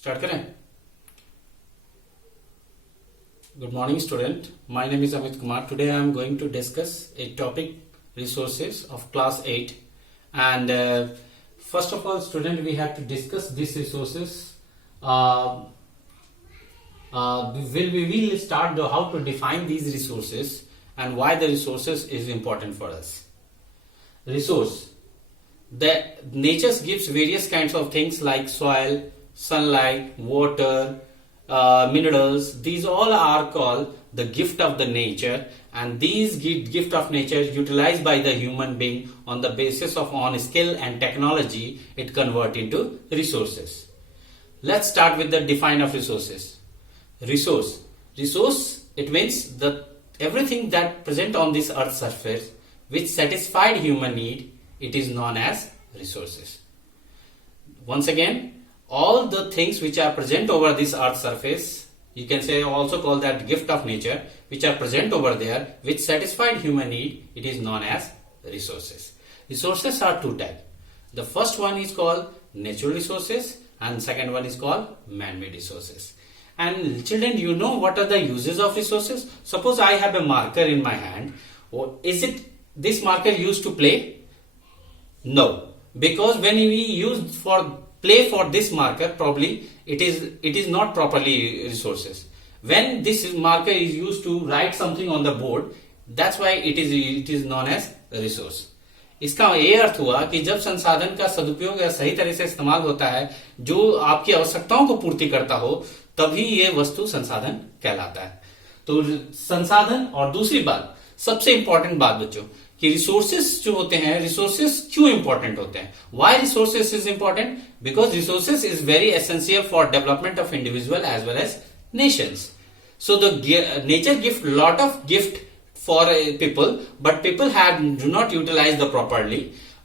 Start करें. Good morning, student. My name is Amit Kumar. Today I am going to discuss a topic, resources of class 8. And first of all, student, we have to discuss these resources. We will start how to define these resources and why the resources is important for us. Resource. The nature gives various kinds of things like soil, sunlight, water, minerals. These all are called the gift of the nature, and these gift of nature utilized by the human being on the basis of on skill and technology, it convert into resources. Let's start with the define of resources. Resource, it means the everything that present on this earth surface which satisfied human need, it is known as resources. Once again, all the things which are present over this earth surface, you can say also call that gift of nature, which are present over there which satisfied human need, it is known as resources. Resources are two types. The first one is called natural resources and second one is called man-made resources. And children, you know what are the uses of resources? Suppose I have a marker in my hand. Is it this marker used to play? No, because when we use for play for this marker, probably it is not properly resources. When this marker is used to write something on the board, that's why it is known as resource. इसका ये अर्थ हुआ कि जब संसाधन का सदुपयोग या सही तरह से इस्तेमाल होता है जो आपकी आवश्यकताओं को पूर्ति करता हो, तभी ये वस्तु संसाधन कहलाता है. तो संसाधन. और दूसरी बात, सबसे इंपॉर्टेंट बात बच्चों, कि रिसोर्सेस जो होते हैं, रिसोर्सेस क्यों इंपॉर्टेंट होते हैं? Why resources is important? Because resources is very essential for development of individual as well as nations. So the nature gift lot of gift for people, but people do not utilize the properly.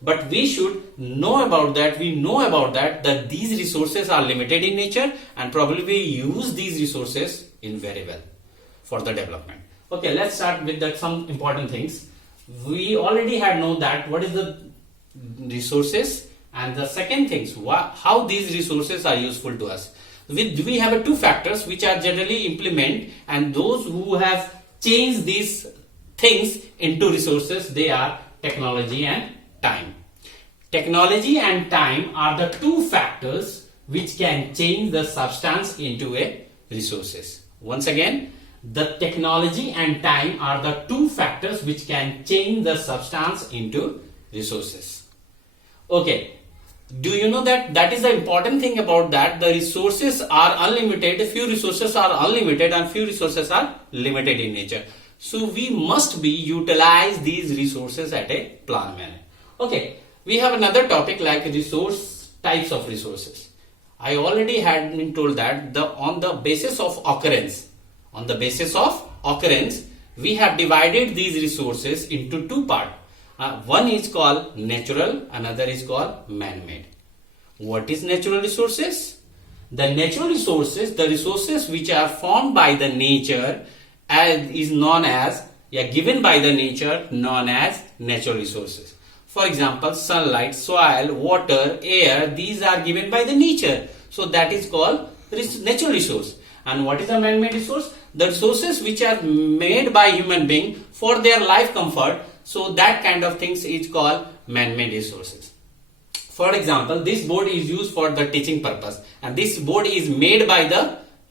But we should know about that. We know about that these resources are limited in nature, and probably we use these resources in very well for the development. Okay, let's start with that some important things. We already had know that what is the resources, and the second things how these resources are useful to us. We have two factors which are generally implement, and those who have changed these things into resources, they are technology and time. Technology and time are the two factors which can change the substance into a resources. Once again, the technology and time are the two factors which can change the substance into resources. Okay, do you know that is the important thing about that? The resources are unlimited. Few resources are unlimited and few resources are limited in nature. So we must be utilize these resources at a planned manner. Okay, we have another topic like resource types of resources. I already had been told that on the basis of occurrence, we have divided these resources into two parts. One is called natural, another is called man-made. What is natural resources? The natural resources, the resources which are formed by the nature, is known as given by the nature, known as natural resources. For example, sunlight, soil, water, air, these are given by the nature, so that is called natural resource. And what is a man-made resource? The resources which are made by human being for their life comfort, so that kind of things is called man-made resources. For example, this board is used for the teaching purpose, and this board is made by the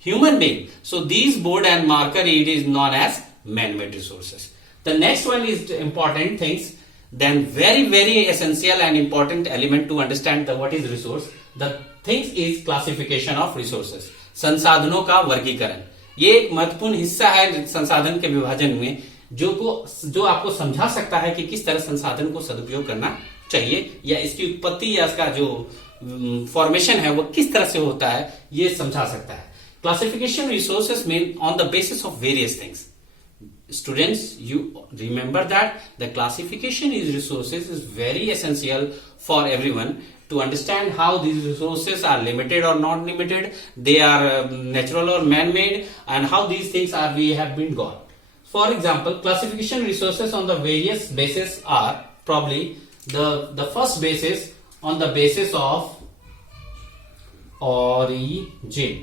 human being. So these board and marker, it is known as man-made resources. The next one is important things. Then very essential and important element to understand what is resource. The things is classification of resources. संसाधनों का वर्गीकरण, ये एक महत्वपूर्ण हिस्सा है संसाधन के विभाजन में, जो आपको समझा सकता है कि किस तरह संसाधन को सदुपयोग करना चाहिए, या इसकी उत्पत्ति या इसका जो फॉर्मेशन है वो किस तरह से होता है, ये समझा सकता है. Classification resources mean on the basis of various things. Students, you remember that the classification of resources is very essential for everyone to understand how these resources are limited or not limited, they are natural or man-made, and how these things we have been got. For example, classification resources on the various bases are probably the first basis on the basis of origin.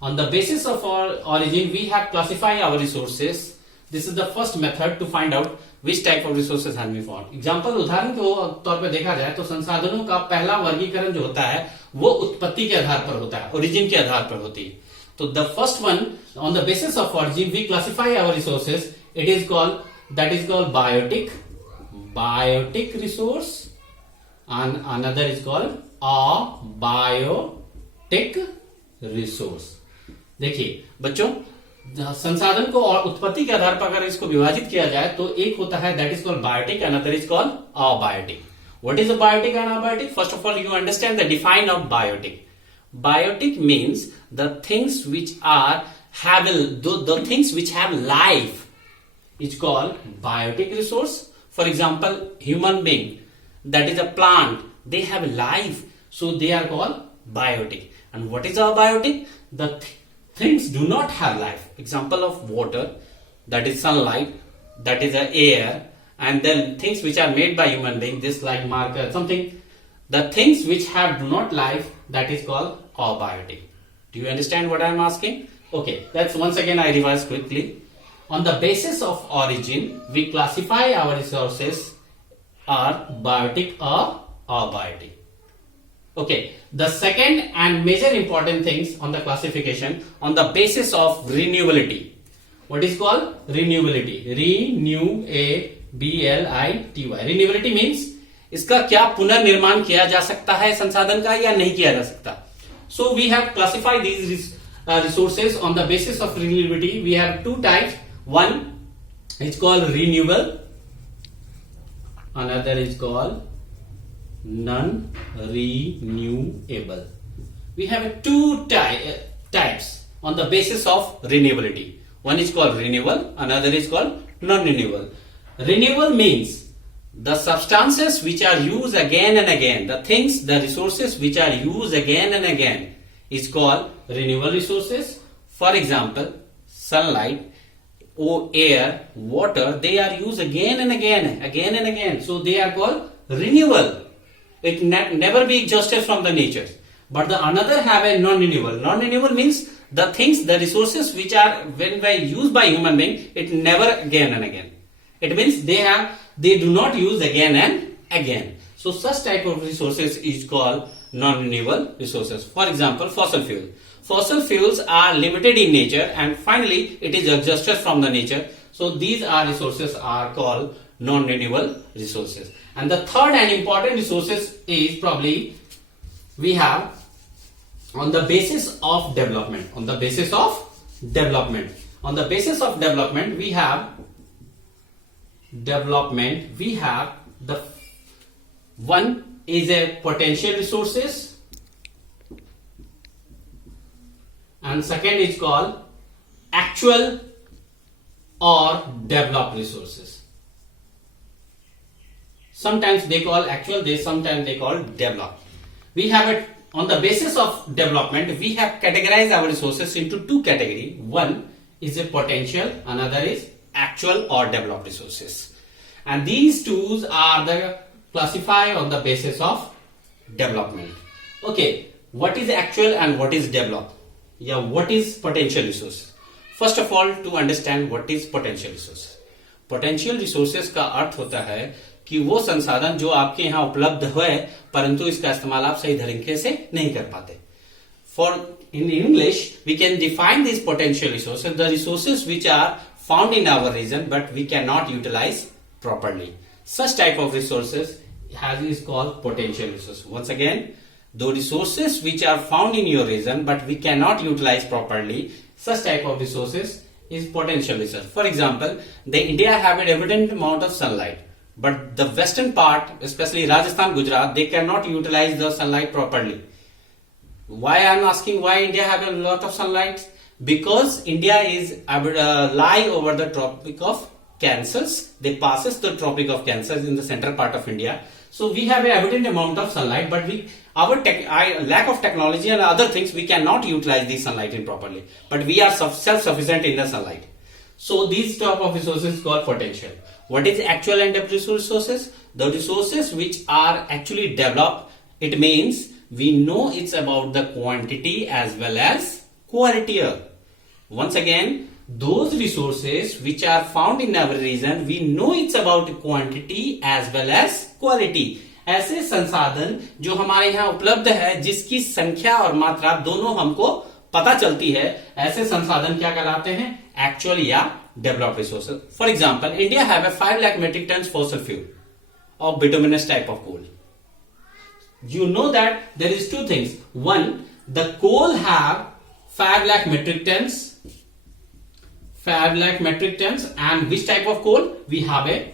On the basis of our origin, we have classified our resources. This is the first method to find out which type of resources have been found. Example, उदाहरण के तौर पे देखा जाए तो संसाधनों का पहला वर्गीकरण जो होता है वो उत्पत्ति के आधार पर होता है, ओरिजिन के आधार पर होती है. तो the first one, on the basis of origin, we classify our resources. It is called biotic resource, and another is called abiotic resource. देखिए बच्चों, संसाधन को और उत्पत्ति के आधार पर अगर इसको विभाजित किया जाए तो एक होता है that is called biotic, another is called abiotic. What is a biotic and abiotic? First of all, you understand the define of biotic. Biotic means the things which are the things which have life is called biotic resource. For example, human being, that is a plant, they have life, so they are called biotic. And what is abiotic? The things do not have life. Example of water, that is sunlight, that is air, and then things which are made by human being, this like marker, something. The things which do not life, that is called abiotic. Do you understand what I am asking? Okay, that's once again I revise quickly. On the basis of origin, we classify our resources are biotic or abiotic. Okay, the second and major important things on the classification, on the basis of renewability. What is called renewability? Renewability. Renewability means इसका क्या पुनर्निर्माण किया जा सकता है संसाधन का या नहीं किया जा सकता. So we have classified these resources on the basis of renewability. We have two types. One is called renewable, another is called non-renewable. We have two types on the basis of renewability. One is called renewable, another is called non-renewable. Renewable means the substances which are used again and again, the things, the resources which are used again and again is called renewable resources. For example, sunlight, air, water, they are used again and again. So they are called renewable. It never be exhausted from the nature. But the another have a non-renewable. Non-renewable means the things, the resources which are when used by human being, it never again and again. It means they do not use again and again. So such type of resources is called non-renewable resources. For example, fossil fuel. Fossil fuels are limited in nature and finally it is exhausted from the nature. So these resources are called non-renewable resources. And the third and important resources is probably we have on the basis of development. On the basis of development, we have the one is a potential resources and second is called actual or developed resources. Sometimes they call actual, sometimes they call developed. We have it on the basis of development. We have categorized our resources into two categories. One is a potential, another is actual or developed resources, and these two are the classified on the basis of development. Okay, what is actual and what is developed? What is potential resources? First of all, to understand what is potential resources. Potential resources का अर्थ होता है कि वो संसाधन जो आपके यहाँ उपलब्ध है परंतु इसका इस्तेमाल आप सही तरीके से नहीं कर पाते. For in English, we can define these potential resources, the resources which are found in our region but we cannot utilize properly. Such type of resources is called potential resources. Once again, the resources which are found in your region but we cannot utilize properly, such type of resources is potential resource. For example, India have an abundant amount of sunlight, but the western part, especially Rajasthan, Gujarat, they cannot utilize the sunlight properly. Why I am asking why India have a lot of sunlight? Because India is lie over the Tropic of Cancers. They passes the Tropic of Cancers in the central part of India. So we have an abundant amount of sunlight, but our lack of technology and other things, we cannot utilize the sunlight in properly. But we are self-sufficient in the sunlight. So these type of resources called potential. What is actual and developed resources? The resources which are actually developed, it means we know it's about the quantity as well as quality. Once again, those resources which are found in our region, we know it's about quantity as well as quality. ऐसे संसाधन जो हमारे यहाँ उपलब्ध है, जिसकी संख्या और मात्रा दोनों हमको पता चलती है, ऐसे संसाधन क्या कहलाते हैं? एक्चुअल या developed resources. For example, India have a 5 lakh metric tons fossil fuel of bituminous type of coal. You know that there is two things. One, the coal have 5 lakh metric tons. 5 lakh metric tons, and which type of coal? We have a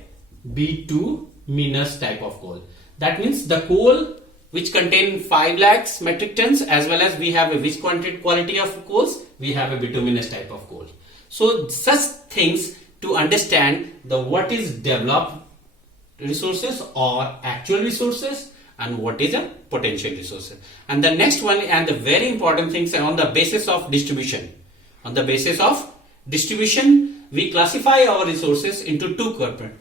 bituminous type of coal. That means the coal which contain 5 lakhs metric tons, as well as we have a which quality of coals? We have a bituminous type of coal. So such things to understand the what is developed resources or actual resources and what is a potential resources. And the next one, and the very important things, on the basis of distribution. On the basis of distribution, we classify our resources into two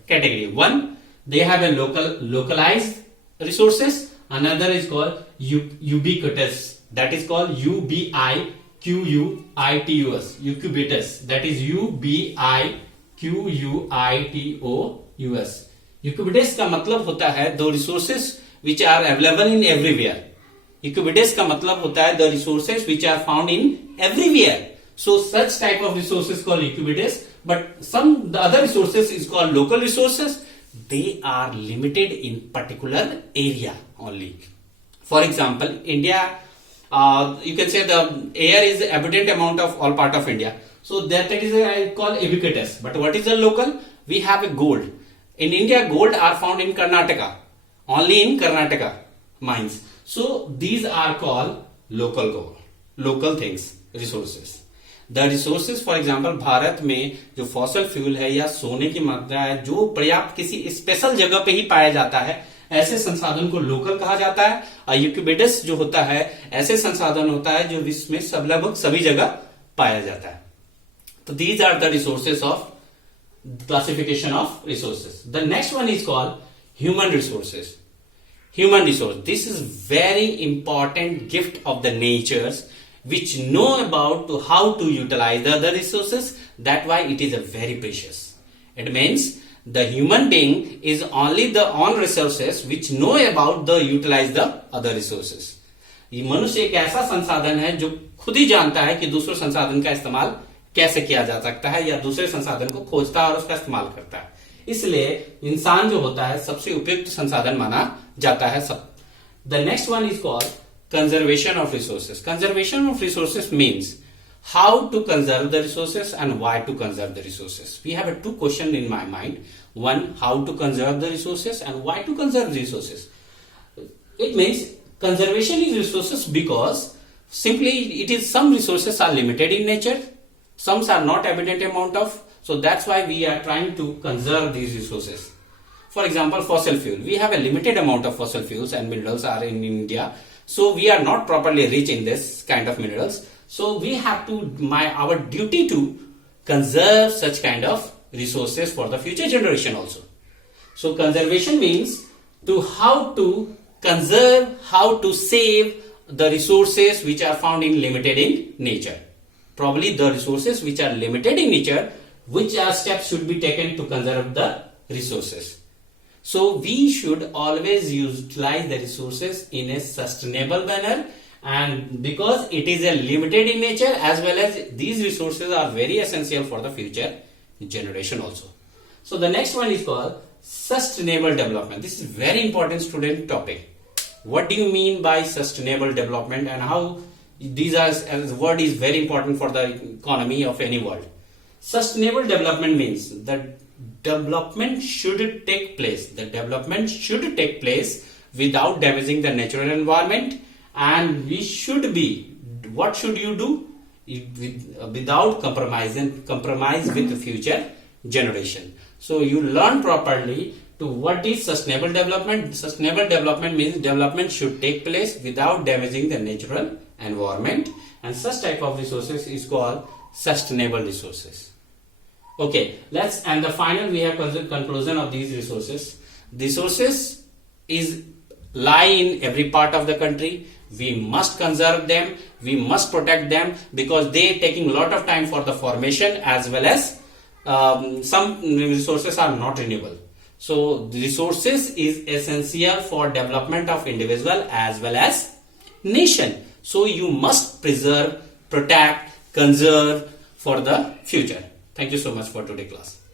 categories. One, they have a localized resources. Another is called ubiquitous. That is called UBIQUITUS. Ubiquitous. That is UBIQUITOUS. Ubiquitous का मतलब होता है the resources which are available in everywhere. Ubiquitous का मतलब होता है the resources which are found in everywhere. So such type of resources called ubiquitous, but the other resources is called local resources. They are limited in particular area only. For example, India, you can say the air is abundant amount of all part of India. So that is called ubiquitous. But what is the local? We have a gold. In India, gold are found in Karnataka. Only in Karnataka mines. So these are called local gold. Local things, resources. The resources, for example, Bharat में जो fossil fuel है या सोने की मात्रा है जो पर्याप्त किसी स्पेशल जगह पे ही पाया जाता है, ऐसे संसाधन को लोकल कहा जाता है. और यूबिक्विटस जो होता है, ऐसे संसाधन होता है जो विश्व में सब लगभग सभी जगह पाया जाता है. तो these are the resources of classification of resources. The next one is called human resources. Human resource. This is very important gift of the natures, which know about to how to utilize the other resources. That why it is a very precious. It means the human being is only the own resources which know about the utilize the other resources. ये मनुष्य एक ऐसा संसाधन है जो खुद ही जानता है कि दूसरे संसाधन का इस्तेमाल कैसे किया जा सकता है या दूसरे संसाधन को खोजता है और उसका इस्तेमाल करता है. इसलिए इंसान जो होता है सबसे उपयुक्त संसाधन माना जाता है. सब. The next one is called conservation of resources. Conservation of resources means how to conserve the resources and why to conserve the resources. We have two questions in my mind. One, how to conserve the resources and why to conserve the resources. It means conservation is resources because simply it is some resources are limited in nature, some are not abundant amount of. So that's why we are trying to conserve these resources. For example, fossil fuel. We have a limited amount of fossil fuels and minerals are in India. So we are not properly rich in this kind of minerals. So we have to, our duty to conserve such kind of resources for the future generation also. So conservation means to how to conserve, how to save the resources which are found in limited in nature. Probably the resources which are limited in nature, which are steps should be taken to conserve the resources. So we should always utilize the resources in a sustainable manner, and because it is a limited in nature as well as these resources are very essential for the future generation also. So the next one is called sustainable development. This is very important student topic. What do you mean by sustainable development and how these are, as word is very important for the economy of any world. Sustainable development means that development should take place. The development should take place without damaging the natural environment, and we should be. What should you do? Without compromise with the future generation. So you learn properly to what is sustainable development. Sustainable development means development should take place without damaging the natural environment, and such type of resources is called sustainable resources. Okay, and the final we have conclusion of these resources. Resources lie in every part of the country. We must conserve them, we must protect them, because they taking a lot of time for the formation, as well as some resources are not renewable. So the resources is essential for development of individual as well as nation. So you must preserve, protect, conserve for the future. Thank you so much for today's class.